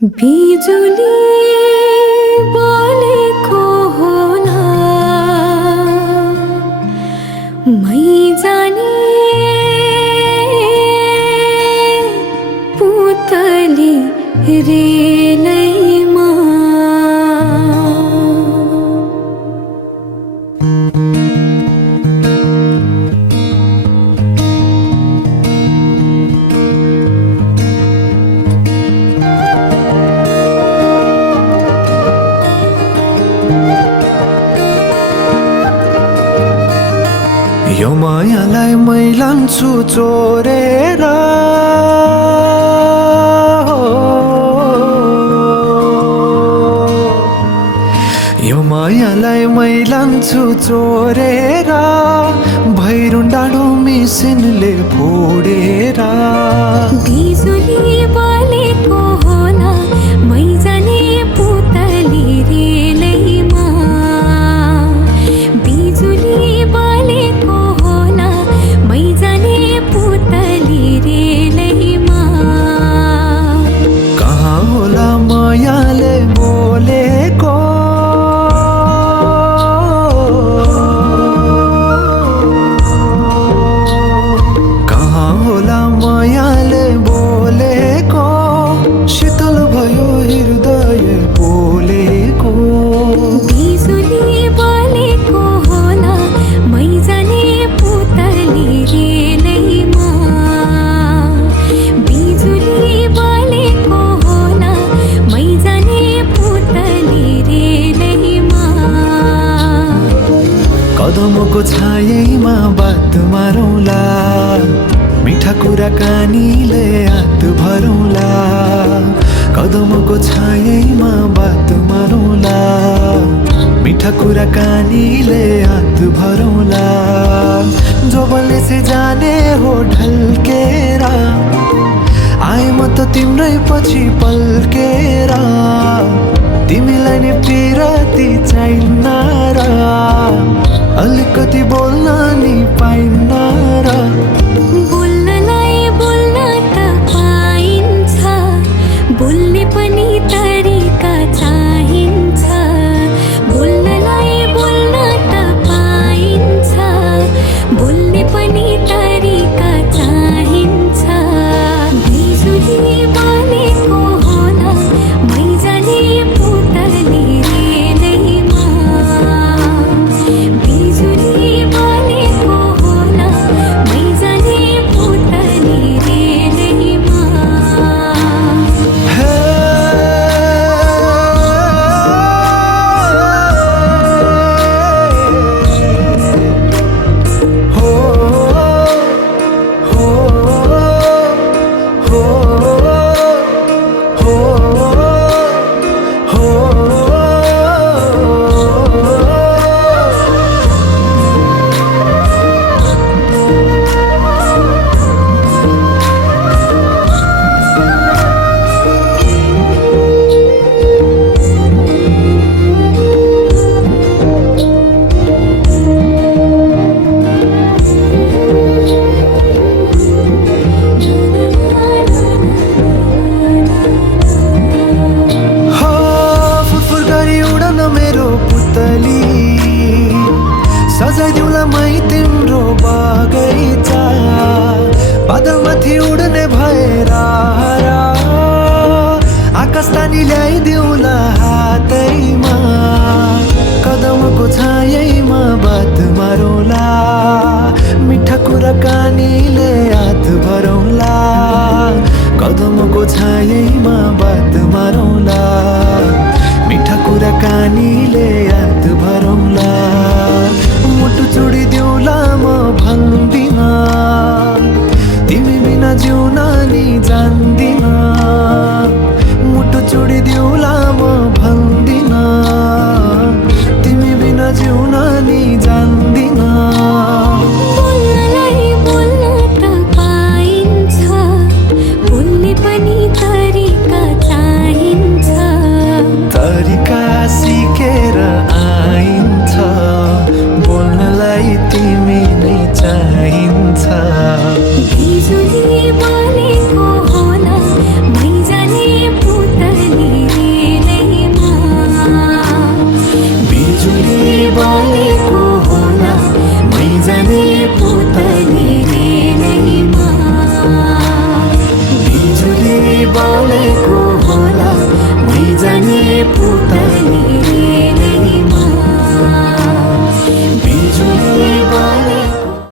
बिजुली बोलेको होला मै जाने पुतली रेलैमा यो मायालाई मै लान्छु चोरेर यो मायालाई मै लान्छु चोरेर भैरुन डाँडो मिसिनले फोडेर बिजुली बोलेको होला मै जाने पुतली रेलैमा बिजुली बोलेको होला मै जाने पुतली रेलैमा कहाँ होला मायाले बोलेको कहाँ होला मायाले बोलेको शीतल भयो हृदय बोलेको बिजुली बोलेको होला मै जाने पुतली रेलैमा बिजुली बोलेको होला मै जाने पुतली रेलैमा कदमको छायैमा बात मारौँला मिठा कुराकानीले हात भरौँला कदमको छायैमा बात मारौँला मिठा कुराकानीले हात भरौँला जोबनले से जाने हो ढल्केर आए म त तिम्रै पछि पल्केर तिमीलाई नि पिरती चाहिन्न र अलिकति बोल्न नि पाइन्न र बोल्नलाई बोल्न त पाइन्छ बोल्ने पनि तरिका चाहिन्छ बोल्नलाई बोल्न त पाइन्छ बोल्ने पनि तरिका चाहिन्छ बिजुली बोलेको होला मै जाने पुतली रेलैमा बिजुली बोलेको होला मै जाने पुतली रेलैमा हे हो हो हो हो फुरफुर गरी उडन मेरो पुतली सजाइदिउँला मै तिम्रो बगैँचा बादलमाथि उड्ने भएर आकाश तानी ल्याइदिउँला हातैमा कदमको छायैमा बात मारौँला मिठा कुराकानीले हात भरौँला कदमको छायैमा बात मारौँला मिठा कुराकानीले हात भरौँला मुटु छोडिदिउँला म भन्दिन तिमी बिना जिउन नि